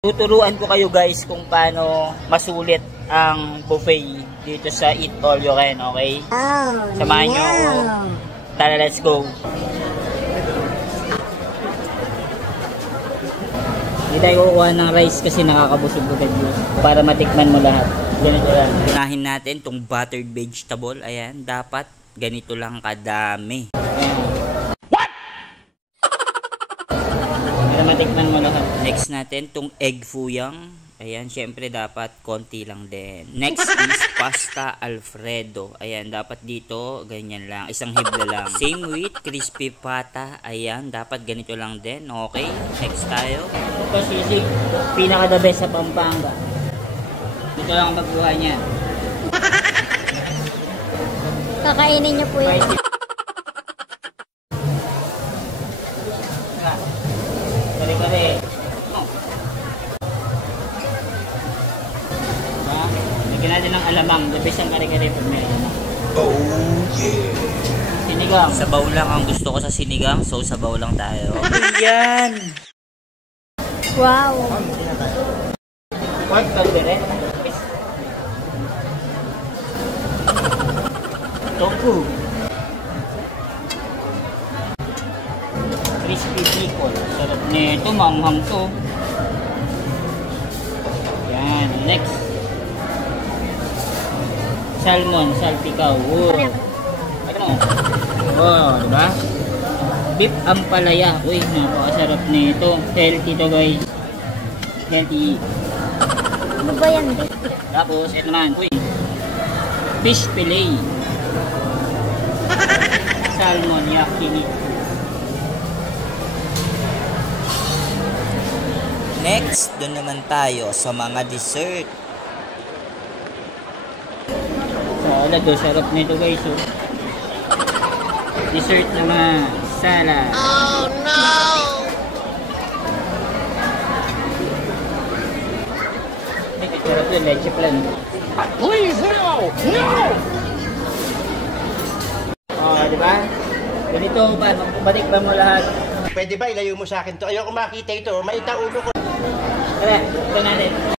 Tuturuan ko kayo guys kung paano masulit ang buffet dito sa Eat All You Can, okay? Samahan nyo ako. Tara, let's go. Hindi tayo kukuha ng rice kasi nakakabusog agad yun. Para matikman mo lahat. Ganito lang. Unahin natin itong buttered vegetable. Ayan, dapat ganito lang kadami. Ayan. Matikman mo lahat. Next natin, itong egg fuyang. Ayan, syempre dapat konti lang din. Next is pasta alfredo. Ayan, dapat dito, ganyan lang. Isang hibla lang. Same with crispy pata. Ayan, dapat ganito lang din. Okay, next tayo. Ito sisig, pinaka the best sa Pampanga. Dito lang ang pagbuhay niya. Kakainin niyo po yun. Kare-kare. Lagyan natin ng alamang. Labis ang kare-kare pag may alamang. Oh yeah. Sinigang. Sabaw lang ang gusto ko sa sinigang. So sabaw lang tayo. Ayan. Wow. Pork caldereta. Tofu. Crispy bacon. Sarap nito, manghang to. Yan, next. Salmon, salpikaw. Ano? Oh, diba? Beef ampalaya. Uy, napakasarap nito. Healthy to guys. Healthy. Ano ba yan? Tapos, ito naman. Uy. Fish fillet. Salmon yakini. Next, doon naman tayo sa mga dessert. Salad, oh, sarap nito guys. Oh. Dessert naman, salad. Oh no! Sarap yun, leche plan. Please, no! No! Oh, di ba? Ganito ba? Balik ba mo lahat? Pwede ba ilayo mo sa akin to? Ayoko makita ito. Maita ulo ko. Tara, ito natin.